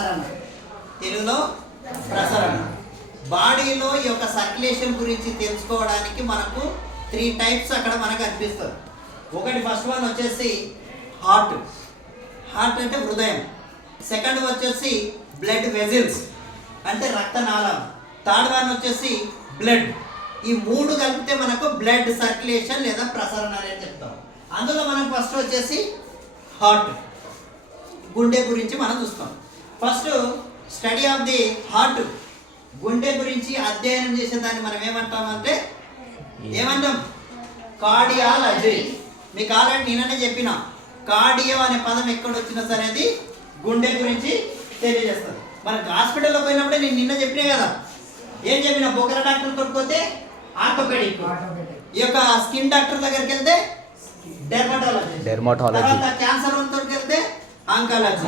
ప్రసరణ. తెలుగులో ప్రసరణ. బాడీలో ఈ యొక్క సర్క్యులేషన్ గురించి తెలుసుకోవడానికి మనకు త్రీ టైప్స్ అక్కడ మనకు అనిపిస్తుంది. ఒకటి ఫస్ట్ వన్ వచ్చేసి హార్ట్ హార్ట్ అంటే హృదయం. సెకండ్ వచ్చేసి బ్లడ్ వెజిల్స్ అంటే రక్తనాళం థర్డ్ వన్ వచ్చేసి బ్లడ్ ఈ మూడు కలిపితే మనకు బ్లడ్ సర్క్యులేషన్ లేదా ప్రసరణ అనేది చెప్తాం. అందులో మనం ఫస్ట్ వచ్చేసి హార్ట్ గుండె గురించి మనం చూస్తాం. First study of the heart గుండె గురించి అధ్యయనం చేసేదాన్ని మనం ఏమంటామంటే ఏమంటాం? కార్డియాలజీ. మీకు ఆల్రెడీ నేననే చెప్పిన. కార్డియో అనే పదం ఎక్కడ వచ్చినా సరే అది గుండె గురించి తెలియజేస్తుంది. మనకు హాస్పిటల్లో పోయినప్పుడే నేను నిన్న చెప్పినా కదా. ఏం చెప్పిన? బొకర డాక్టర్ తోడుకోతే ఆర్థోపెడిక్. ఈ యొక్క స్కిన్ డాక్టర్ దగ్గరికి వెళ్తే డెర్మటాలజీ. తర్వాత క్యాన్సర్ వెళ్తే ఆంకాలజీ.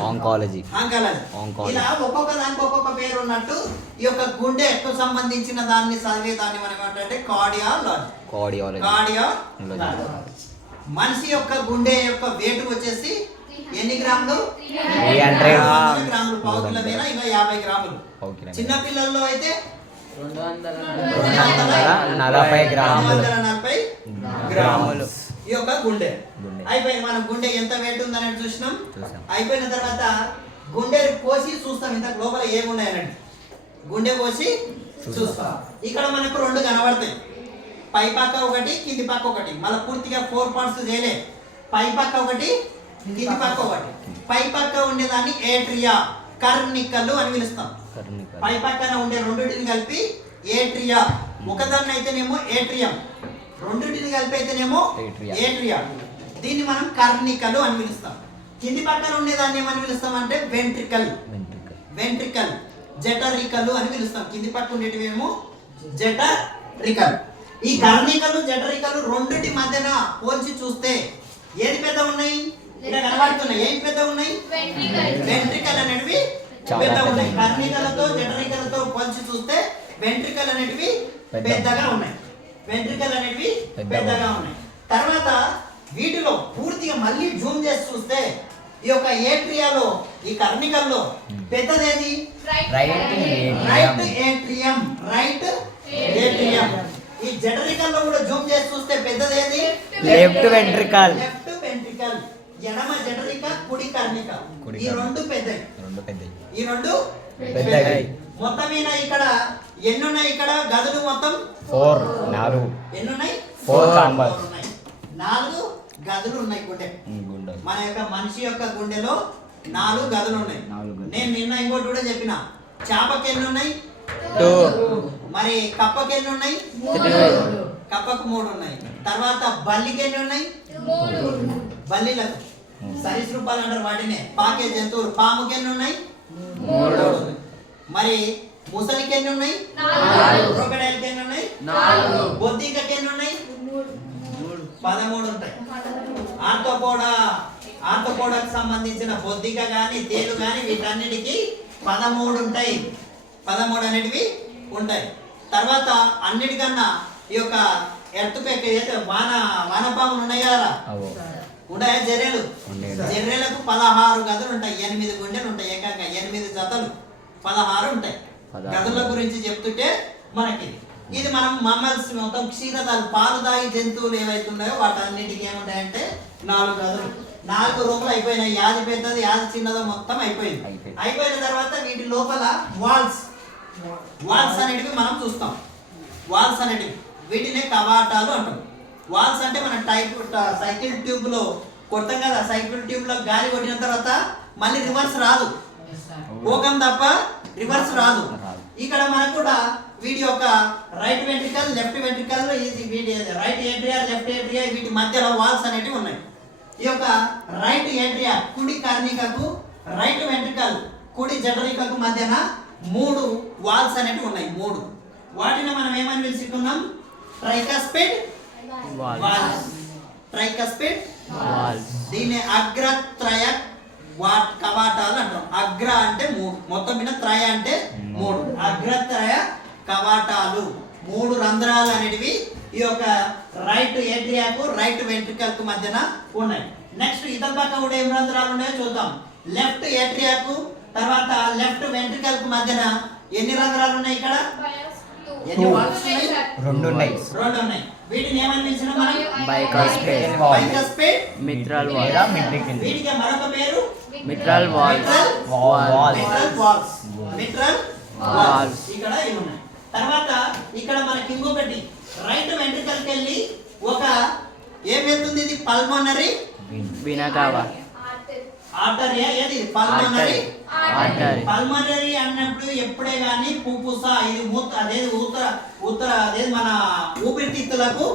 ఆంకాలజీ. ఇలా ఒక్కొక్క దానికి ఒక్కొక్క పేరు ఉన్నట్టు ఈ యొక్క గుండెకు సంబంధించిన దాన్ని చదివే దాన్ని మనం ఏమంటే కార్డియాలజీ. కార్డియాలజీ. కార్డియాలజీ. మనిషి యొక్క గుండె యొక్క వెయిట్ వచ్చేసి ఎన్ని గ్రాములు? గ్రాములు. పావు కిలో మీద ఇంకా యాభై గ్రాములు. చిన్న పిల్లల్లో అయితే రెండు వందల నలభై గ్రాములు. వందల నలభై గ్రాములు. ఈ యొక్క గుండె. గుండె. అయిపోయింది మనం గుండె ఎంత వెయిట్ ఉందని చూసినాం. చూసాం. అయిపోయిన తర్వాత గుండె కోసి చూస్తాం. ఇంత లోపల ఏమున్నాయనండి గుండె కోసి చూస్తాం. ఇక్కడ మనకు రెండు కనబడతాయి. పై పక్క ఒకటి కింది పక్క ఒకటి. మళ్ళీ పూర్తిగా ఫోర్ పార్ట్స్ చేయలే. పై పక్క ఒకటి కింది పక్క ఒకటి. పై పక్క ఉండేదాన్ని ఏట్రియా. కర్ణికలు అని పిలుస్తాం. పై పక్కన ఉండే రెండింటిని కలిపి ఏట్రియా. ఒకదాన్ని అయితేనేమో ఏట్రియం. రెండింటిని కలిపి అయితేనేమో ఏట్రియా. ఏట్రియా. దీన్ని మనం కర్ణికలు అని పిలుస్తాం. కింది పక్కన ఉండేదాన్ని ఏమని పిలుస్తాం అంటే వెంట్రికల్. వెంట్రికల్. జఠరికలు అని పిలుస్తాం. కింది పక్క ఉండేటివి ఏమో జఠరికల్. ఈ కర్ణికలు జఠరికలు రెండిటి మధ్యన పోల్చి చూస్తే ఏది పెద్ద ఉన్నాయి? ఇక్కడ కనబడుతున్నాయి. ఏం పెద్ద ఉన్నాయి? వెంట్రికల్. అనేటివి పెద్ద ఉన్నాయి. కర్ణికలతో జఠరికలతో పోల్చి చూస్తే వెంట్రికల్ అనేటివి పెద్ద. పెద్దగా ఉన్నాయి. వెంట్రికల్ అనేటివి పెద్దగా ఉన్నాయి. తర్వాత వీటిలో పూర్తిగా మళ్ళీ జూమ్ చేసి చూస్తే ఈ యొక్క ఏట్రియాలో ఈ కర్ణికల్లో పెద్దదేది right right atrium right atrium ఈ జఠరికల్లో కూడా జూమ్ చేసి చూస్తే పెద్దదేది లెఫ్ట్ వెంట్రికల్ లెఫ్ట్ వెంట్రికల్ ఎడమ జఠరిక కుడి కర్ణిక. ఈ. రెండు పెద్దవి రెండు పెద్దవి ఈ రెండు పెద్దవి. మొత్తం ఇక్కడ? ఎన్ని ఉన్నాయి ఇక్కడ? గదులు మొత్తం? ఫోర్ నాలుగు. ఎన్ని ఉన్నాయి Four chambers. Four ఉన్నాయి. నాలుగు గదులు ఉన్నాయి గుండె గుండె. మన యొక్క మనిషి యొక్క గుండెలో నాలుగు గదులు. ఉన్నాయి. నేను నిన్న ఇంకోటి కూడా చెప్పిన. చేపకి ఎన్ని ఉన్నాయి మరి కప్పకి ఎన్ని ఉన్నాయి కప్పకు మూడు ఉన్నాయి తర్వాత బల్లికి ఎన్ని ఉన్నాయి బల్లిలకు సరీసృపాలు అంటారు వాటినే. పాకే జంతువులు. పాముకి ఎన్ని ఉన్నాయి. మరి ముసలికి ఎన్ని ఉన్నాయి క్రొకడైల్కి ఎన్ని ఉన్నాయి బొద్దింకకి ఎన్ని ఉన్నాయి పదమూడు ఉంటాయి. ఆర్తోపోడా ఆర్తోపోడాకు సంబంధించిన బొద్దిక కానీ తేలు కానీ వీటన్నిటికీ పదమూడు ఉంటాయి. పదమూడు అనేటివి ఉంటాయి. తర్వాత అన్నిటికన్నా ఈ యొక్క ఎర్తుపెక్క ఏదైతే వాన వానపాములు ఉన్నాయి కదా ఉన్నాయా జర్రెలు. జర్రెలకు పదహారు గదులు ఉంటాయి. ఎనిమిది గుండెలు ఉంటాయి. ఏకంగా ఎనిమిది జతలు పదహారు ఉంటాయి. గదుల గురించి చెప్తుంటే మనకి ఇది మనం మమ్మల్స్ మొత్తం క్షీరదాలు పాలు తాగి జంతువులు ఏవైతే ఉన్నాయో వాటన్నిటికీ ఏముంటాయంటే నాలుగు గదులు. నాలుగు రూములు అయిపోయినాయి. యాది పెద్దది యాది చిన్నదో మొత్తం అయిపోయింది. అయిపోయిన తర్వాత వీటి లోపల వాల్స్. వాల్స్ అనేటివి మనం చూస్తాం. వాల్స్ అనేటివి. వీటినే కవాటాలు అంటాం వాల్స్ అంటే మన టైప్ సైకిల్ ట్యూబ్లో కొడతాం కదా. సైకిల్ ట్యూబ్లో గాలి కొట్టిన తర్వాత మళ్ళీ రివర్స్ రాదు. పోకం తప్ప రివర్స్ రాదు. ఇక్కడ మనకు కూడా వీటి యొక్క రైట్ వెంట్రికల్ లెఫ్ట్ వెంట్రికల్ ఇది వీటి రైట్ ఏట్రియా లెఫ్ట్ ఏట్రియా వీటి మధ్యలో వాల్స్ అనేటివి ఉన్నాయి. ఈ యొక్క రైట్ ఏట్రియా కుడి కర్ణికకు రైట్ వెంట్రికల్ కుడి జఠరికకు మధ్యన మూడు వాల్స్ అనేటివి ఉన్నాయి. మూడు. వాటిని మనం ఏమని పిలుచుకున్నాం? ట్రైకస్పెడ్ వాల్స్ ట్రైకస్పెడ్ వాల్స్ దీన్ని అగ్రత్రయ వాట్ కవాటాలు అంటాం. అగ్ర అంటే మూడు. మొత్తం మీద త్రయ అంటే మూడు. అగ్రత్రయ కవాటాలు. మూడు రంధ్రాలు అనేటివి ఈ యొక్క రైట్ ఏట్రియాకు రైట్ వెంట్రికల్కు మధ్యన ఉన్నాయి. నెక్స్ట్ ఇతర పక్క కూడా ఏం రంధ్రాలు ఉన్నాయో చూద్దాం. లెఫ్ట్ ఏట్రియాకు తర్వాత లెఫ్ట్ వెంట్రికల్కు మధ్యన ఎన్ని రంధ్రాలు ఉన్నాయి ఇక్కడ? ఎన్ని ఉన్నాయి? రెండు ఉన్నాయి. రెండు ఉన్నాయి. వీటిని ఏమని పిలిచినాం మనం బైకాస్పేట్ బైకస్పేట్ మిత్రల్ వాల్ మిడ్రికిల్ వీటికి మరొక పేరు? Mitral valves valve mitral valves mitral valves valves. ఇక్కడ ఇవి ఉన్నాయి. తర్వాత ఇక్కడ మనకి ఇంకొకటి. రైట్ వెంట్రికల్కి వెళ్ళి ఒక ఏం వెళ్తుంది ఇది? పల్మోనరీ? వినకావ. ఆర్టరీ ఏది? పల్మోనరీ? అన్నప్పుడు ఎప్పుడే గాని పుప్పుస ఇది మూత అదేది ఉత్తర ఉత్తర అదేది మన ఊపిరితిత్తులకు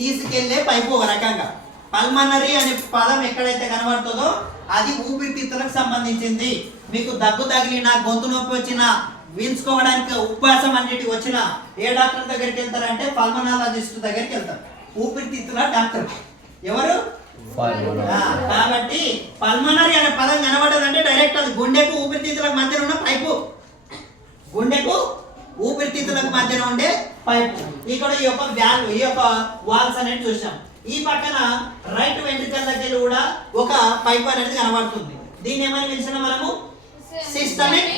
తీసుకెళ్ళే పైపు ఒక రకంగా. పల్మనరీ అనే పదం ఎక్కడైతే కనబడుతుందో అది ఊపిరితిత్తులకు సంబంధించింది. మీకు దగ్గు తగిలిన గొంతు నొప్పి వచ్చిన వీల్చుకోవడానికి ఉపవాసం అన్నిటి వచ్చిన ఏ డాక్టర్ దగ్గరికి వెళ్తారంటే పల్మనాలజిస్ట్ దగ్గరికి వెళ్తారు. ఊపిరితిత్తుల డాక్టర్. ఎవరు? కాబట్టి పల్మనరీ అనే పదం కనబడదంటే డైరెక్ట్ అది గుండెకు ఊపిరితిత్తులకు మధ్యన ఉన్న పైపు. గుండెకు ఊపిరితిత్తులకు మధ్యన ఉండే పైపు. ఇక్కడ ఈ యొక్క వ్యాల్ ఈ యొక్క వాల్స్ అనేది చూసాం ఈ పక్కన రైట్ వెంట్రికల్ దగ్గర కూడా ఒక పైప్ అనేది కనబడుతుంది. దీన్ని ఏమని పిలిచిన మనము? సిస్టమిక్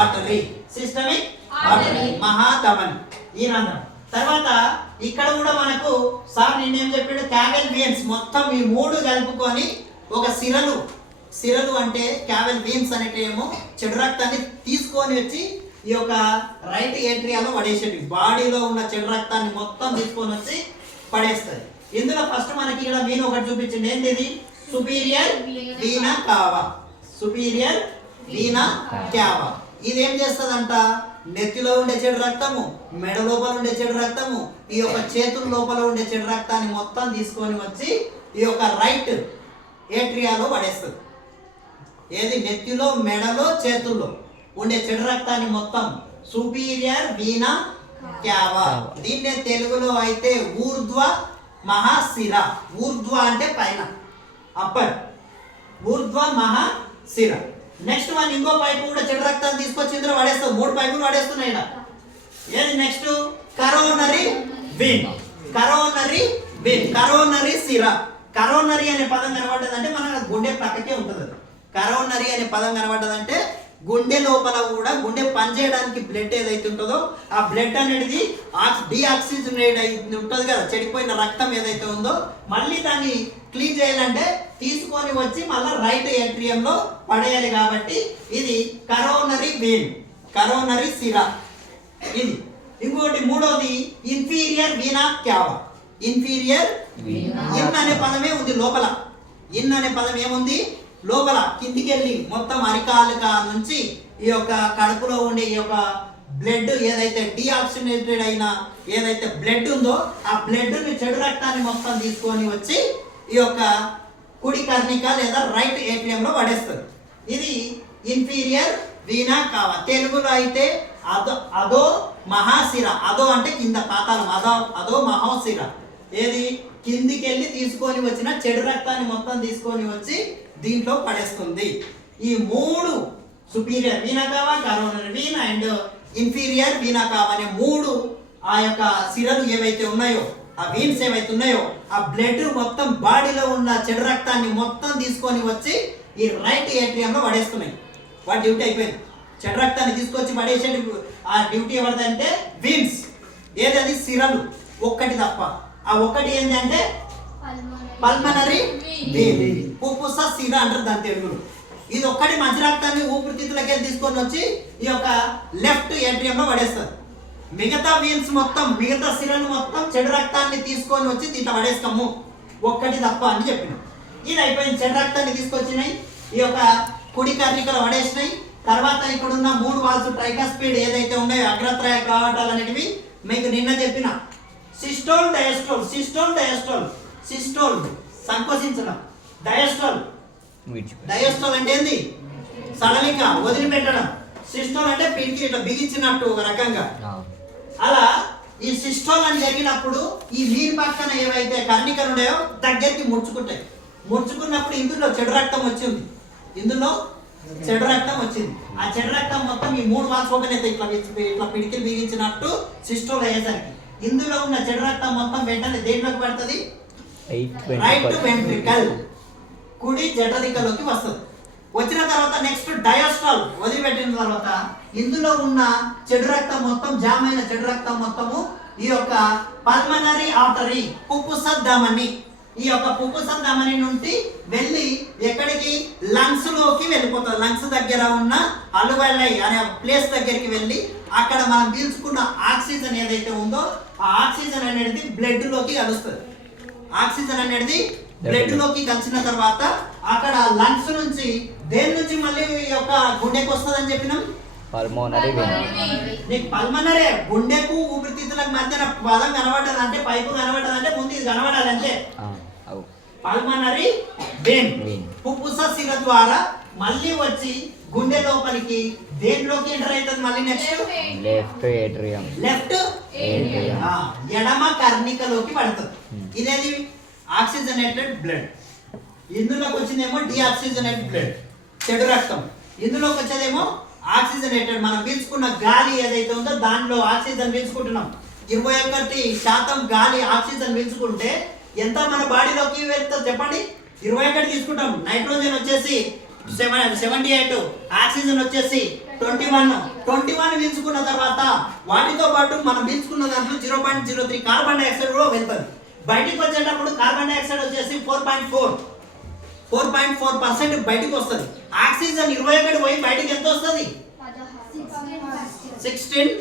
ఆర్టరీ సిస్టమిక్ ఆర్టరీ మహాధమని ఈ రంధ్రం తర్వాత ఇక్కడ కూడా మనకు సార్ నిన్నేం చెప్పాడు? క్యావెల్ వీన్స్ మొత్తం ఈ మూడు కలుపుకొని ఒక సిరలు. సిరలు అంటే క్యావెల్ వీన్స్ అనేటేమో చెడు రక్తాన్ని తీసుకొని వచ్చి ఈ యొక్క రైట్ ఏట్రియాలో పడేసేటి బాడీలో ఉన్న చెడు రక్తాన్ని మొత్తం తీసుకొని వచ్చి పడేస్తుంది. ఇందులో ఫస్ట్ మనకి ఇక్కడ వీణ ఒకటి చూపించింది ఏంటి ఇది సుపీరియర్ వీణ కావా? సుపీరియర్ లీనా క్యావ ఇదేం చేస్తుందంట? నెత్తిలో ఉండే చెడు రక్తము మెడ లోపల ఉండే చెడు రక్తము ఈ యొక్క చేతుల లోపల ఉండే చెడు రక్తాన్ని మొత్తం తీసుకొని వచ్చి ఈ యొక్క రైట్ ఏట్రియాలో పడేస్తుంది. ఏది? నెత్తిలో మెడలో చేతుల్లో ఉండే చెడు రక్తాన్ని మొత్తం. సుపీరియర్ వీణ క్యావా దీన్నే తెలుగులో అయితే ఊర్ధ్వ మహాశిర. ఊర్ధ్వ అంటే పైన. అప్పర్ ఊర్ధ్వ మహాశిర. నెక్స్ట్ వన్ ఇంకో పైపు కూడా చెడు రక్తాన్ని తీసుకొచ్చి ఇందులో పడేస్తాం మూడు పైపులు పడేస్తున్నాయి ఏది next coronary vein coronary vein coronary సిరా. కరోనరీ అనే పదం కనబడ్డదంటే మన గుండె పక్కకే ఉంటుంది అది. కరోనరీ అనే పదం కనబడ్డదంటే గుండె లోపల కూడా గుండె పనిచేయడానికి బ్లడ్ ఏదైతే ఉంటుందో ఆ బ్లడ్ అనేది డిఆక్సిజనేట్ అయి ఉంటుంది కదా చెడిపోయిన రక్తం ఏదైతే ఉందో మళ్ళీ దాన్ని క్లీన్ చేయాలంటే తీసుకొని వచ్చి మళ్ళీ రైట్ ఏట్రియంలో పడేయాలి కాబట్టి ఇది కరోనరీ వెయిన్ కరోనరీ సిరా ఇది. ఇంకోటి మూడోది inferior vena cava inferior in అనే పదమే ఉంది లోపల. ఇన్ అనే పదం ఏముంది? లోపల కిందికి వెళ్ళి మొత్తం అరికాలుక నుంచి ఈ యొక్క కడుపులో ఉండే ఈ యొక్క బ్లడ్ ఏదైతే డిఆక్సినేటెడ్ అయిన ఏదైతే బ్లడ్ ఉందో ఆ బ్లడ్ని చెడు రక్తాన్ని మొత్తం తీసుకొని వచ్చి ఈ యొక్క కుడి కర్ణిక లేదా రైట్ ఏటీఎం పడేస్తుంది పడేస్తారు. ఇది ఇన్ఫీరియర్ వీణా కావ. తెలుగులో అయితే అదో అదో మహాశిర. అదో అంటే కింద పాతాళం. అదో అదో మహాశిర. ఏది? కిందికి వెళ్ళి తీసుకొని వచ్చిన చెడు రక్తాన్ని మొత్తం తీసుకొని వచ్చి దీంట్లో పడేస్తుంది. ఈ మూడు superior vena cava coronary coronary vein and inferior vena cava అనే మూడు ఆ యొక్క సిరలు ఏవైతే ఉన్నాయో ఆ వీన్స్ ఏవైతే ఉన్నాయో ఆ బ్లడ్ మొత్తం బాడీలో ఉన్న చెడు రక్తాన్ని మొత్తం తీసుకొని వచ్చి ఈ రైట్ ఏట్రియంలో పడేస్తున్నాయి. వాటి డ్యూటీ అయిపోయింది. చెడు రక్తాన్ని తీసుకొచ్చి పడేసే ఆ డ్యూటీ ఎవరిదంటే వీన్స్ ఏది అది సిరలు. ఒక్కటి తప్ప. ఆ ఒక్కటి ఏంటంటే పల్మనరీ వీన్ పుప్పుస సిర అంటారు దాని తెలుగులో. ఇది ఒక్కటి మంచి రక్తాన్ని ఊపిరితిత్తులకే తీసుకొని వచ్చి ఈ యొక్క లెఫ్ట్ ఏట్రియంలో పడేస్తారు మిగతా వీన్స్ మొత్తం మిగతా సిరలు మొత్తం చెడు రక్తాన్ని తీసుకొని వచ్చి దీంట్లో పడేస్తాము. ఒక్కటి తప్ప అని చెప్పిన. ఇది అయిపోయింది. చెడు రక్తాన్ని తీసుకొచ్చినాయి. ఈ యొక్క కుడి కర్ణికలు పడేసినాయి. తర్వాత ఇక్కడ ఉన్న మూడు వాల్స్ ట్రైకాస్పీడ్ ఏదైతే ఉన్నాయో అగ్రత్రయ కావటాలు అనేటివి మీకు నిన్న చెప్పిన. Systole diastole systole diastole systole సంకోచించడం. Diastole diastole అంటే ఏంది? సడలిక వదిలిపెట్టడం. సిస్టోల్ అంటే పిడికి ఇట్లా బిగించినట్టు ఒక రకంగా. అలా ఈ సిస్టోల్ అని జరిగినప్పుడు ఈ నీరు పక్కన ఏవైతే కర్ణికలు ఉన్నాయో దగ్గరికి ముడుచుకుంటాయి. ముడుచుకున్నప్పుడు ఇందులో చెడు రక్తం వచ్చింది. ఇందులో చెడు రక్తం వచ్చింది. ఆ చెడు రక్తం మొత్తం ఈ మూడు వాల్స్ ఇట్లా ఇట్లా పిడికిలు బిగించినట్టు సిస్టోల్ అయ్యేసరికి ఇందులో ఉన్న చెడు రక్తం మొత్తం వెంటనే దేంట్లోకి పడుతుంది? రైట్ వెంట్రికల్ కుడి జఠరికలోకి వస్తుంది. వచ్చిన తర్వాత నెక్స్ట్ డయాస్ట్రాల్ వదిలిపెట్టిన తర్వాత ఇందులో ఉన్న చెడు రక్తం మొత్తం జామైన అయిన చెడు రక్తం మొత్తము ఈ యొక్క పల్మనరీ ఆర్టరీ పుప్పుస ధమని ఈ యొక్క పుప్పుస ధమని నుండి వెళ్ళి ఎక్కడికి? లంగ్స్లోకి వెళ్ళిపోతుంది లంగ్స్ దగ్గర ఉన్న అలువెల్లై అనే ప్లేస్ దగ్గరికి వెళ్ళి అక్కడ మనం పీల్చుకున్న ఆక్సిజన్ ఏదైతే ఉందో ఆ ఆక్సిజన్ అనేది బ్లడ్లోకి కలుస్తుంది. ఆక్సిజన్ అనేది బ్లడ్లోకి కలిసిన తర్వాత అక్కడ లంగ్స్ నుంచి దేని నుంచి మళ్ళీ ఈ యొక్క గుండెకి వస్తుందని చెప్పినాం? పల్మోనరీ వెన్ నీకు పల్మనరే గుండెకు ఊపిరితిత్తులకు మధ్యన పదం కనబడ్డది అంటే పైపు కనబడ్డది అంటే ముందు ఇది కనబడాలి అంతే. Pulmonary vein. పుప్పుస శిర ద్వారా మళ్ళీ వచ్చి గుండె లోపలికి దేంట్లోకి ఎంటర్ అవుతుంది మళ్ళీ next left atrium left atrium ఆ, ఎడమ కర్ణికలోకి పడుతుంది. Hmm. ఇదేది? Oxygenated blood. ఇందులోకి వచ్చిందేమో డిఆక్సిజనేటెడ్ బ్లడ్. చెడు రక్తం. ఇందులోకి వచ్చేదేమో ఆక్సిజనేటెడ్ మనం పీల్చుకున్న గాలి ఏదైతే ఉందో దానిలో ఆక్సిజన్ పీల్చుకుంటున్నాం. ఇరవై ఒకటి శాతం గాలి ఆక్సిజన్ పీల్చుకుంటే ఎంత మన బాడీలోకి వెళ్తుందో చెప్పండి. ఇరవై ఒకటి తీసుకుంటాం. నైట్రోజన్ వచ్చేసి సెవెన్ సెవెంటీ ఎయిట్ ఆక్సిజన్ వచ్చేసి ట్వంటీ వన్. ట్వంటీ వన్ పీల్చుకున్న తర్వాత వాటితో పాటు మనం పీల్చుకున్న దాంట్లో zero point zero three carbon dioxide కూడా వెళ్తుంది. బయటికి వచ్చేటప్పుడు కార్బన్ డైఆక్సైడ్ వచ్చేసి four point four. Four point four percent బయటికి వస్తుంది. ఆక్సిజన్ ఇరవై ఒకటి పోయి బయటికి ఎంత వస్తుంది? సిక్స్టీన్.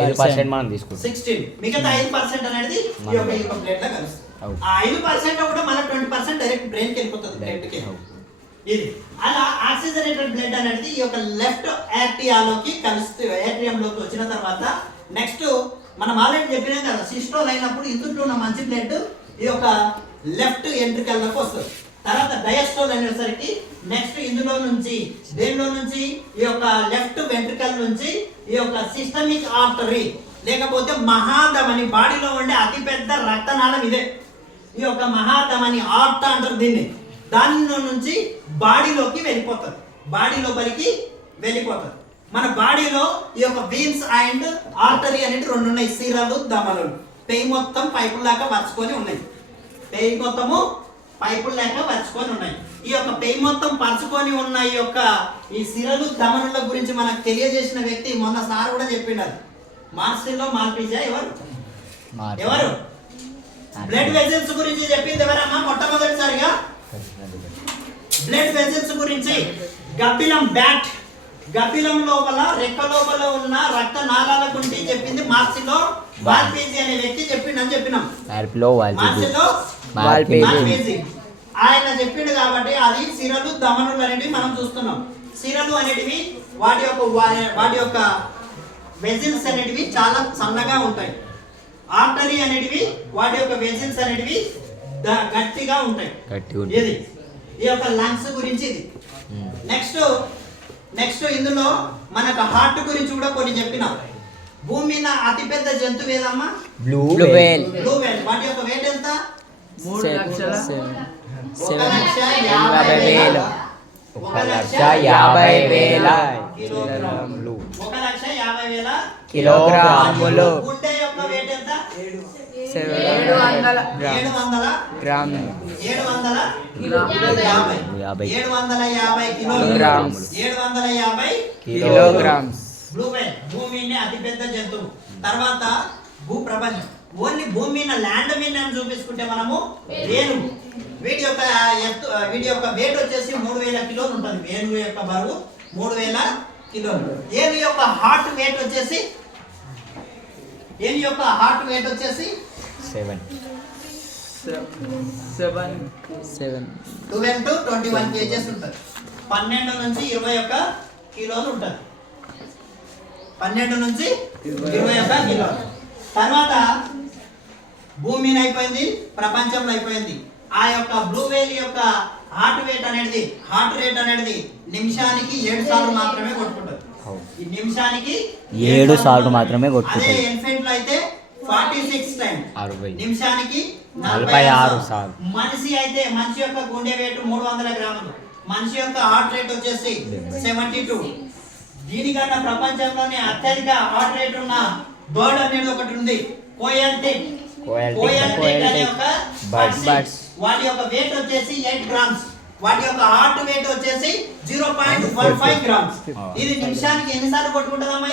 ఐదు పర్సెంట్ మనం తీసుకుంటాం. సిక్స్టీన్. మిగతా ఐదు పర్సెంట్ అనేది ఈ యొక్క ఈ ప్లేట్లో కలుస్తుంది. ఆ ఐదు పర్సెంట్ కూడా మన ట్వంటీ పర్సెంట్ డైరెక్ట్ బ్రెయిన్కి వెళ్ళిపోతుంది బ్లడ్కి. ఇది. అలా ఆక్సిజనేటెడ్ బ్లడ్ అనేది ఈ యొక్క లెఫ్ట్ యాక్టియాలోకి కలుస్తూ ఏట్రియంలోకి వచ్చిన తర్వాత నెక్స్ట్ మనం ఆల్రెడీ చెప్పినాం కదా సిస్టోల్ అయినప్పుడు ఇందులో ఉన్న మంచి బ్లడ్ ఈ యొక్క లెఫ్ట్ ఎంట్రికల్లోకి వస్తుంది. తర్వాత డయాస్టోల్ అనేసరికి నెక్స్ట్ ఇందులో నుంచి దేనిలో నుంచి ఈ యొక్క లెఫ్ట్ వెంట్రికల్ నుంచి ఈ యొక్క సిస్టమిక్ ఆర్టరీ లేకపోతే మహాధమని బాడీలో ఉండే అతిపెద్ద రక్తనాళం ఇదే. ఈ యొక్క మహాధమని ఆర్ట్ అంటారు దీన్ని. దానిలో నుంచి బాడీలోకి వెళ్ళిపోతుంది బాడీ లోపలికి వెళ్ళిపోతుంది మన బాడీలో ఈ యొక్క వీన్స్ అండ్ ఆర్టరీ అనేది రెండు ఉన్నాయి. సీరలు దమలు పెయి మొత్తం పైపుల దాకా పరుచుకొని ఉన్నాయి. పెయి మొత్తము పైపుల దాకా పరుచుకొని ఉన్నాయి. ఈ యొక్క పెయి మొత్తం పరుచుకొని ఉన్న ఈ యొక్క ఈ సిరలు దమనుల గురించి మనకు తెలియజేసిన వ్యక్తి మొన్న సార్ కూడా చెప్పిండారు. మార్సిల్లో మార్పిజా ఎవరు. ఎవరు? బ్లడ్ వెజల్స్ గురించి చెప్పింది ఎవరమ్మా? మొట్టమొదటిసారిగా? బ్లడ్ వెజల్స్ గురించి గబ్బిలం బ్యాట్ గబ్బిలం లోపల రెక్క లోపల ఉన్న రక్త నాళాల గురించి చెప్పింది మార్చిలో వాల్పీజీ అనే వ్యక్తి చెప్పిండు అని చెప్పినాం. మార్చిలో ఆయన చెప్పిండు కాబట్టి అది సిరలు దమనులు అనేటివి మనం చూస్తున్నాం. సిరలు అనేటివి వాటి యొక్క వాటి యొక్క వెజిల్స్ అనేటివి చాలా సన్నగా ఉంటాయి. ఆర్టరీ అనేటివి వాటి యొక్క వెజిల్స్ అనేటివి గట్టిగా ఉంటాయి. ఇది. ఈ యొక్క లంగ్స్ గురించి ఇది. ఉమ్. నెక్స్ట్ నెక్స్ట్ ఇందులో మనకు హార్ట్ గురించి కూడా కొన్ని చెప్పినాం. భూమి మీద అతిపెద్ద జంతువు ఏదమ్మా? బ్లూ వేల్. బ్లూ వేల్ వాటి యొక్క వెయిట్ ఎంత? యాభై వేల. ఒక లక్ష యాభై వేల కిలోగ్రాములు. ఒక లక్ష యాభై వేల కిలోగ్రాములు. గుండె యొక్క వెయిట్ ఎంత? సెవెన్ ఏడు వందల గ్రామ్. ఏడు వందల యాభై. యాభై. ఏడు వందల యాభై కిలోగ్రామ్స్. ఏడు వందల యాభై కిలోగ్రామ్స్. బ్లూ వేల్ భూమిని అతిపెద్ద జంతువు. తర్వాత భూ ప్రపంచం ఓన్లీ భూమి మీద ల్యాండ్ మీద అని చూపించుకుంటే మనము వేణువు వీటి యొక్క ఎత్తు వీటి యొక్క వెయిట్ వచ్చేసి మూడు వేల కిలోలు ఉంటుంది. వేణువు యొక్క బరువు మూడు వేల కిలోలు. ఏను యొక్క హార్ట్ వెయిట్ వచ్చేసి? ఏను యొక్క హార్ట్ వెయిట్ వచ్చేసి? Seven seven twelve to twenty one kgs ఉంటుంది. పన్నెండు నుంచి ఇరవై ఒక్క కిలోలు ఉంటుంది. పన్నెండు నుంచి ఇరవై ఒక్క కిలోలు. తర్వాత భూమి మీద అయిపోయింది ప్రపంచంలో అయిపోయింది ఆ యొక్క బ్లూ వేల్ యొక్క హార్ట్ రేట్ అనేది హార్ట్ రేట్ అనేది నిమిషానికి ఏడు సార్లు మాత్రమే కొట్టుకుంటుంది. ఈ నిమిషానికి ఏడు సార్లు మాత్రమే కొట్టుకుంటుంది. అదే ఎలిఫెంట్లో అయితే ఫార్టీ సిక్స్ టైం నిమిషానికి నలభై ఆరు సార్లు. మనిషి అయితే మనిషి యొక్క గుండె రేటు మూడు వందల గ్రాములు. మనిషి యొక్క హార్ట్ రేట్ వచ్చేసి సెవెంటీ టూ దీనికన్నా ప్రపంచంలోనే అత్యధిక హార్ట్ రేట్ ఉన్న బర్డ్ అనేది ఒకటి ఉంది కోయల్టిక్ కోయల్టిక్. అనే ఒక. పక్షి. వాటి యొక్క వెయిట్ వచ్చేసి ఎయిట్ గ్రామ్స్ వాటి యొక్క హార్ట్ వెయిట్ వచ్చేసి zero point one five grams ఇది నిమిషానికి ఎన్నిసార్లు కొట్టుకుంటుందమ్మా?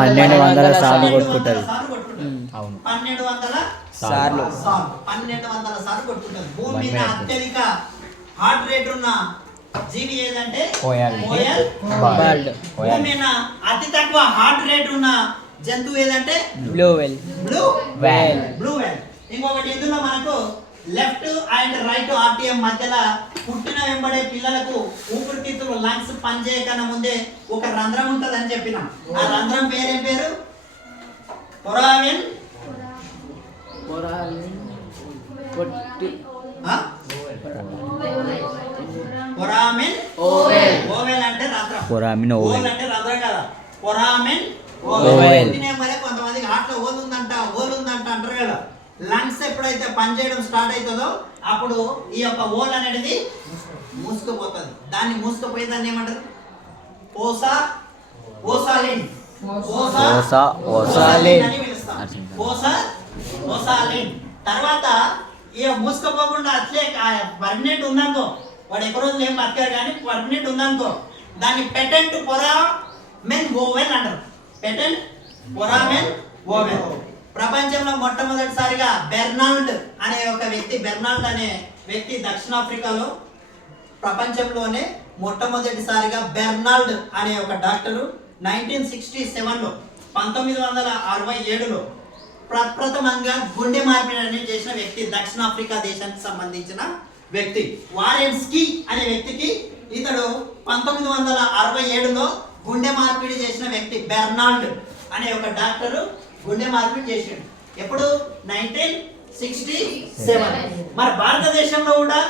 పన్నెండు వందల సార్లు కొట్టుకుంటది వందల సార్లు కొట్టుకుంటది. అవును పన్నెండు వందల సార్లు. పన్నెండు వందల సార్లు కొట్టుకుంటుంది భూమి మీద. అత్యధిక హార్ట్ రేట్ ఉన్న జీవి ఏదంటే బర్డ్ భూమి మీద అతి తక్కువ హార్ట్ రేట్ ఉన్న జంతువు ఏదంటే? Blue whale blue Whale. Blue whale ఇంకొకటి ఇందులో మనకు లెఫ్ట్ అండ్ రైట్ ఆర్టీఎం మధ్యలో పుట్టిన వెంబడే పిల్లలకు ఊపిరితిత్తులు లంగ్స్ పనిచేయకన్నా ముందే ఒక రంధ్రం ఉంటది అని చెప్పిన. ఆ రంధ్రం పేరేం పేరు? పొరావిన్? పొరామిన్ ఓవెల్ ఓవెల్ అంటే రంధ్రం. పొరామిన్. ఓవెల్ అంటే రంధ్రం కదా. పొరామిన్ కొంతమందికి ఓల్ ఉందంట ఓల్ ఉందంట అంటారు కదా. లంగ్స్ ఎప్పుడైతే పనిచేయడం స్టార్ట్ అవుతుందో అప్పుడు ఈ యొక్క ఓల్ అనేది మూసుకుపోతుంది. దాన్ని మూసుకుపోయి దాన్ని ఏమంటారు ఓసా ఓసా ఓసాలిన్. ఓసాలిన్ అని పిలుస్తాం. ఓసా ఓసాలిన్ తర్వాత ఇక మూసుకుపోకుండా అట్లే పర్మనెంట్ ఉందనుకో వాడు ఎక్కడ రోజులు ఏం బతికారు కానీ పర్మనెంట్ ఉందనుకో దాన్ని పెటెంట్ పొరా మెన్ ఓవెన్ అంటారు. పెటెంట్ ఒరామెన్ ఓమెన్ ప్రపంచంలో మొట్టమొదటిసారిగా బెర్నాల్డ్ అనే ఒక వ్యక్తి బెర్నాల్డ్ అనే వ్యక్తి దక్షిణాఫ్రికాలో ప్రపంచంలోనే మొట్టమొదటిసారిగా బెర్నాల్డ్ అనే ఒక డాక్టరు నైన్టీన్ సిక్స్టీ సెవెన్లో పంతొమ్మిది వందల అరవై ఏడులో ప్రప్రథమంగా గుండె మార్పిడి అనేది చేసిన వ్యక్తి దక్షిణాఫ్రికా దేశానికి సంబంధించిన వ్యక్తి. వారెన్స్కీ అనే వ్యక్తికి ఇతడు పంతొమ్మిది వందల అరవై ఏడులో గుండె మార్పిడి చేసిన వ్యక్తి బెర్నాల్డ్ అనే ఒక డాక్టరు గుండె మార్పిడి చేసాడు. ఎప్పుడు? Nineteen sixty seven. మన భారతదేశంలో కూడా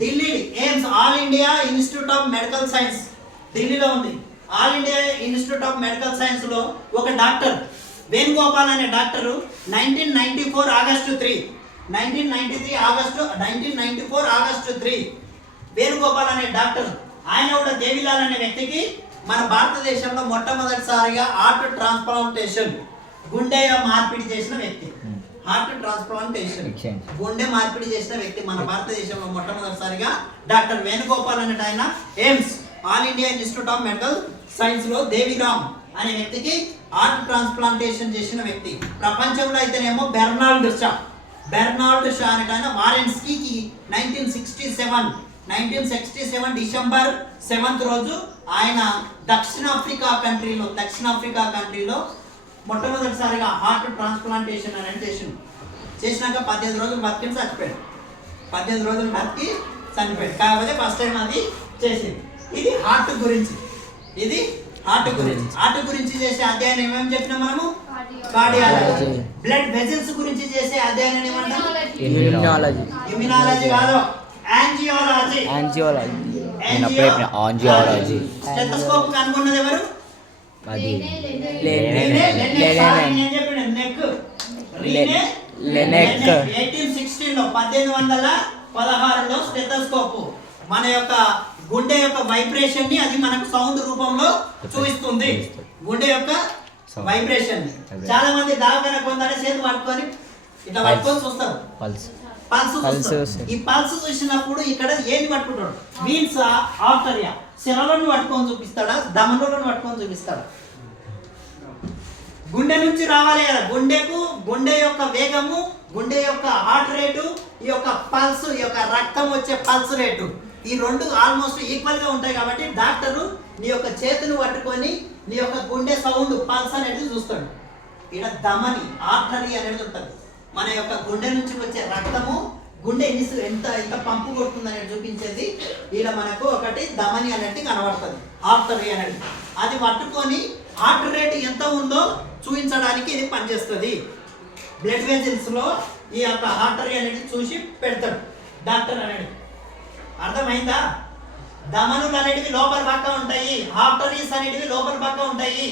Delhi AIIMS all India institute of medical science ఢిల్లీలో ఉంది. All India institute of medical సైన్స్లో ఒక డాక్టర్ వేణుగోపాల్ అనే doctor nineteen ninety four August three. Nineteen ninety three August nineteen ninety four August three. Venugopal అనే doctor ఆయన కూడా దేవిలాల్ అనే వ్యక్తికి మన భారతదేశంలో మొట్టమొదటిసారిగా హార్ట్ ట్రాన్స్ప్లాంటేషన్ గుండె మార్పిడి చేసిన వ్యక్తి. Heart transplantation. గుండె మార్పిడి చేసిన వ్యక్తి మన భారతదేశంలో మొట్టమొదటిసారిగా డాక్టర్ వేణుగోపాల్ అనే ఆయన AIIMS all India institute of medical సైన్స్లో దేవిరామ్ అనే వ్యక్తికి హార్ట్ ట్రాన్స్ప్లాంటేషన్ చేసిన వ్యక్తి ప్రపంచంలో అయితేనేమో బెర్నాల్డ్ షా బెర్నాల్డ్ షా అనే ఆయన వారెన్స్కీకి nineteen sixty seven nineteen sixty seven December seventh రోజు ఆయన దక్షిణాఫ్రికా కంట్రీలో దక్షిణాఫ్రికా కంట్రీలో మొట్టమొదటిసారిగా హార్ట్ ట్రాన్స్ప్లాంటేషన్ అనేది చేసిండు చేసినాక పద్దెనిమిది రోజులు బతికి చచ్చిపోయాడు. పద్దెనిమిది రోజులు బతికి చనిపోయాడు. కాకపోతే ఫస్ట్ టైం అది చేసింది. ఇది హార్ట్ గురించి. ఇది హార్ట్ గురించి. హార్ట్ గురించి చేసే అధ్యయనం ఏమేమి చెప్పినాం మనము? కార్డియాలజీ బ్లడ్ వెజల్స్ గురించి చేసే అధ్యయనం ఏమంటాం ఇమ్యూనాలజీ ఇమ్యునాలజీ కాదు. యాంజియాలజీ యాంజియోలజీ నేను అప్పుడే చెప్పిన ఆంజియాలజీ స్టెథోస్కోప్ కనుగొన్నది ఎవరు? అది. లెనెక్. ఎయిటీన్ సిక్స్టీన్లో పద్దెనిమిది వందల పదహారులో స్టెథోస్కోప్. మన యొక్క గుండె యొక్క వైబ్రేషన్ని అది మనకు సౌండ్ రూపంలో చూపిస్తుంది. గుండె యొక్క. వైబ్రేషన్. చాలా మంది దావకన కొందరు చేతి పట్టుకొని ఇట్లా. పట్టుకొని చూస్తారు. పల్స్. ఈ పల్స్ చూసినప్పుడు ఇక్కడ ఏది పట్టుకుంటాడు? వీన్స్ ఆర్టరియా. శిరలను పట్టుకొని చూపిస్తాడా? దమనులను పట్టుకొని చూపిస్తాడా? గుండె నుంచి రావాలి కదా. గుండెకు గుండె యొక్క వేగము గుండె యొక్క హార్ట్ రేటు ఈ యొక్క పల్స్ ఈ యొక్క రక్తం వచ్చే పల్స్ రేటు ఈ రెండు ఆల్మోస్ట్ ఈక్వల్గా ఉంటాయి కాబట్టి డాక్టరు నీ యొక్క చేతిని పట్టుకొని నీ యొక్క గుండె సౌండ్ పల్స్ అనేది చూస్తాడు. ఇక్కడ దమని ఆర్టరీ అనేది ఉంటుంది. మన యొక్క గుండె నుంచి వచ్చే రక్తము గుండె ఎన్ని ఎంత ఎంత పంపు కొడుతుంది అనేది చూపించేది ఈడ మనకు ఒకటి దమని అనేది కనబడుతుంది ఆర్టరీ అనేది. అది పట్టుకొని హార్ట్ రేట్ ఎంత ఉందో చూపించడానికి ఇది పనిచేస్తుంది. బ్లడ్ వెజల్స్లో ఈ యొక్క ఆర్టరీ అనేది చూసి పెడతాడు డాక్టర్ అనేది. అర్థమైందా? దమనులు అనేటివి లోపల పక్క ఉంటాయి ఆర్టరీస్ అనేటివి లోపల పక్క ఉంటాయి.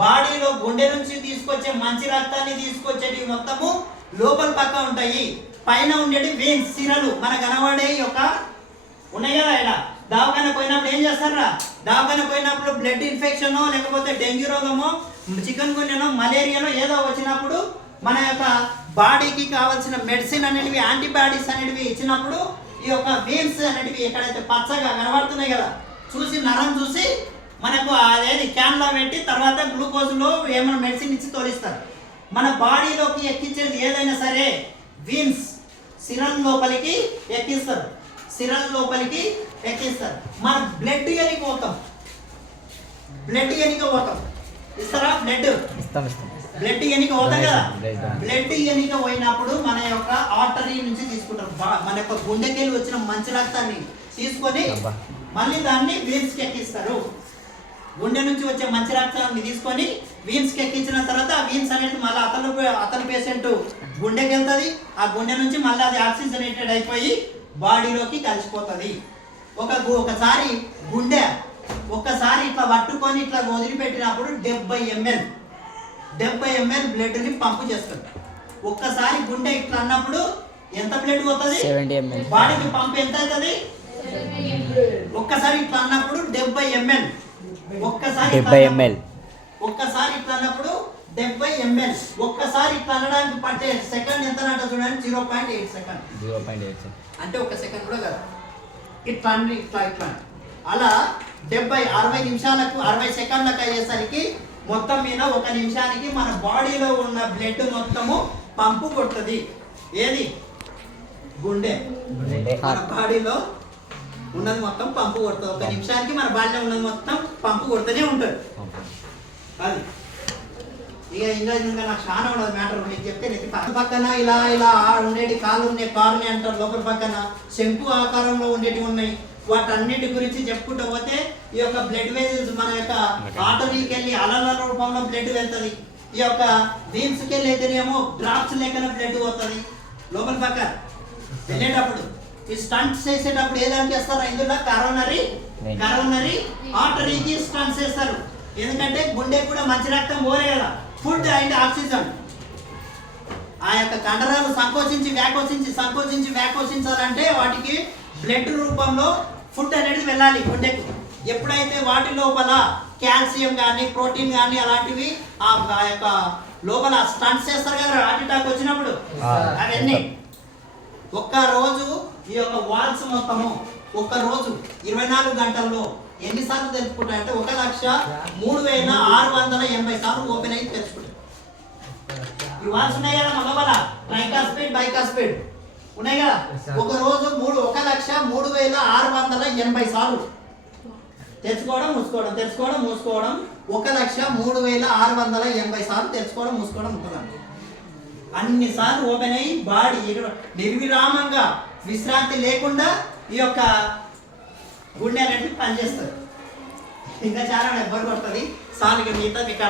బాడీలో గుండె నుంచి తీసుకొచ్చే మంచి రక్తాన్ని తీసుకొచ్చేటివి మొత్తము లోపల పక్క ఉంటాయి. పైన ఉండేటి వెయిన్స్ సిరలు. మన కనబడే యొక్క ఉన్నాయి కదా ఇక్కడ దవాఖాన పోయినప్పుడు ఏం చేస్తారా? దవాఖాన పోయినప్పుడు బ్లడ్ ఇన్ఫెక్షన్ లేకపోతే డెంగ్యూ రోగమో చికెన్ గున్యనో మలేరియానో ఏదో వచ్చినప్పుడు మన యొక్క బాడీకి కావాల్సిన మెడిసిన్ అనేటివి యాంటీబాడీస్ అనేటివి ఇచ్చినప్పుడు ఈ యొక్క వీన్స్ అనేటివి ఎక్కడైతే పచ్చగా కనబడుతున్నాయి కదా చూసి నరం చూసి మనకు అదేది క్యాన్లో పెట్టి తర్వాత గ్లూకోజ్లో ఏమైనా మెడిసిన్ ఇచ్చి తోలిస్తారు. మన బాడీలోకి ఎక్కించేది ఏదైనా సరే వీన్స్ సిరల్ లోపలికి ఎక్కిస్తారు. సిరల్ లోపలికి ఎక్కిస్తారు. మన బ్లడ్ ఎనికి పోతాం. బ్లడ్ ఎనికి పోతాం. ఇస్తారా? బ్లడ్ ఇస్తాం ఇస్తాం. బ్లడ్ ఎనికి పోతాం కదా. బ్లడ్ ఎనికి పోయినప్పుడు మన యొక్క ఆర్టరీ నుంచి తీసుకుంటారు మన యొక్క గుండెకెళ్ళి వచ్చిన మంచి రక్తాన్ని తీసుకొని. మళ్ళీ దాన్ని వీన్స్కి ఎక్కిస్తారు. గుండె నుంచి వచ్చే మంచి రక్తాన్ని తీసుకొని వీన్స్కి ఎక్కించిన తర్వాత ఆ వీన్స్ అనేది మళ్ళీ అతను అతని పేషెంట్ గుండెకి వెళ్తుంది ఆ గుండె నుంచి మళ్ళీ అది ఆక్సిజనేటెడ్ అయిపోయి బాడీలోకి కలిసిపోతుంది. ఒక గు- ఒకసారి గుండె ఒక్కసారి ఇట్లా పట్టుకొని ఇట్లా వదిలిపెట్టినప్పుడు డెబ్బై ఎంఎల్ డెబ్బై ఎంఎల్ బ్లడ్ని పంపు చేస్తుంది. ఒక్కసారి గుండె ఇట్లా అన్నప్పుడు ఎంత బ్లడ్ పోతుంది? బాడీకి పంపు ఎంత అవుతుంది ఒక్కసారి ఇట్లా అన్నప్పుడు డెబ్బై ఎంఎల్. ఒక్కసారి డెబ్బై ఎంఎల్. ఒక్కసారి ఇట్లా అన్నప్పుడు డెబ్బై ఎంఎల్ ఒక్కసారి ఇట్లా అనడానికి పట్టే సెకండ్ ఎంత అంట చూడండి? Zero point eight second. Zero point eight అంటే ఒక సెకండ్ కూడా కాదు. ఇట్లా అండి ఇట్లా ఇట్లా. అలా డెబ్బై అరవై నిమిషాలకు అరవై సెకండ్లకు అయ్యేసరికి మొత్తం మీద ఒక నిమిషానికి మన బాడీలో ఉన్న బ్లడ్ మొత్తము పంపు కొడుతుంది. ఏది? గుండె. మన బాడీలో ఉన్నది మొత్తం పంపు కొడుతుంది. ఒక నిమిషానికి మన బాడీలో ఉన్నది మొత్తం పంపు కొడుతూనే ఉంటుంది. అది ఇక ఇంకా ఇంకా నాకు చాలా ఉండదు మ్యాటర్ నీకు చెప్తే పక్క పక్కన ఇలా ఇలా ఉండేటి కాళ్ళు ఉన్నాయి కారుని అంటారు లోపల పక్కన. శంకు ఆకారంలో ఉండేటివి ఉన్నాయి. వాటన్నిటి గురించి చెప్పుకుంటూ పోతే ఈ యొక్క బ్లడ్ వెజల్స్ మన యొక్క ఆర్టరీకి వెళ్ళి అలల రూపంలో బ్లడ్ వెళ్తుంది. ఈ యొక్క వీన్స్కి వెళ్ళి అయితేనేమో డ్రాప్స్ లేకనే బ్లడ్ పోతుంది. లోపల పక్క వెళ్ళేటప్పుడు ఈ స్టంట్స్ చేసేటప్పుడు ఏదానికి చేస్తారా ఇందులో కరోనరీ. కరోనరీ ఆర్టరీకి స్టంట్స్ చేస్తారు. ఎందుకంటే గుండె కూడా మంచి రక్తం పోలే కదా. Food and oxygen. ఆ యొక్క కండరాలు సంకోచించి వ్యాకోచించి సంకోచించి వ్యాకోచించాలంటే వాటికి బ్లడ్ రూపంలో ఫుడ్ అనేది వెళ్ళాలి గుండెకు. ఎప్పుడైతే వాటి లోపల కాల్షియం కానీ ప్రోటీన్ కానీ అలాంటివి ఆ యొక్క లోపల స్టంట్స్ చేస్తారు కదా హార్ట్ అటాక్ వచ్చినప్పుడు. అవన్నీ. ఒక్క రోజు ఈ యొక్క వాల్స్ మొత్తము ఒక్క రోజు ఇరవై నాలుగు గంటల్లో ఎన్నిసార్లు తెలుసుకుంటాయి అంటే ఒక లక్ష మూడు వేల ఆరు వందల ఎనభై సార్లు ఓపెన్ అయ్యి తెలుసుకుంటాయి ఈ వాల్స్ ఉన్నాయి కదా మన స్పీడ్ ట్రైకాస్పీడ్ బైకాస్పీడ్ ఉన్నాయి కదా? ఒక రోజు మూడు ఒక లక్ష మూడు వేల ఆరు వందల ఎనభై సార్లు. తెచ్చుకోవడం మూసుకోవడం తెచ్చుకోవడం మూసుకోవడం. ఒక లక్ష మూడు వేల ఆరు వందల ఎనభై సార్లు తెచ్చుకోవడం మూసుకోవడం ఉంటుందండి అన్నిసార్లు ఓపెన్ అయ్యి బాడీ నిర్విరామంగా విశ్రాంతి లేకుండా ఈ యొక్క గుండె అనేది పనిచేస్తుంది. ఇంకా చాలా నెబ్బర్ కొడుతుంది సార్లు మిగతా మీకు